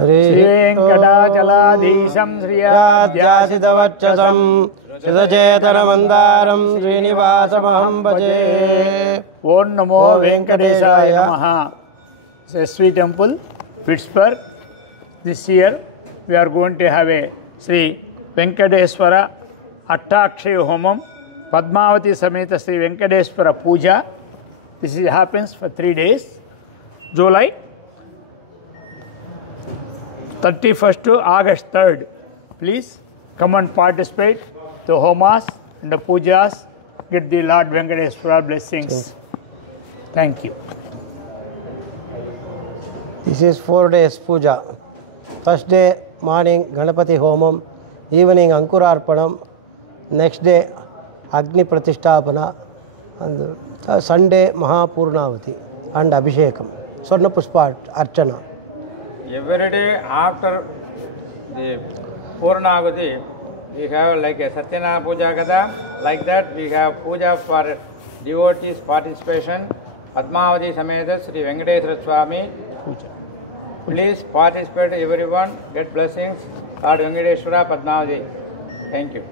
श्रीवेङ्कटाचलाधीशं श्रियाध्यासितवक्षसं चिदचेतनमन्दारं श्रीनिवासमहं भजे. ओं नमो वेंकटेशाय नमः. SV Temple, Pittsburgh. This year we are going to have a Sri Venkateswara Attakshaya Homam, Padmavati Sameta Sri Venkateswara Puja. This happens for 3 days. July 31st to August 3rd. Please come and participate the homas and the pujas. Get the Lord Venkateswara blessings. Thank you. This is 4 days puja. First day morning Ganapati Homam, evening Ankurarpanam, next day Agni Pratishtapana, and Sunday Mahapurnavati and Abhishekam. Swarna Puspa Archana. Every day after the Purnavati, we have like a Satyana Puja Kada. Like that, we have puja for devotees participation. Padmavati Sameta Sri Venkateswara Swami. Please participate, everyone. Get blessings. Lord Venkateswara Padmavati. Thank you.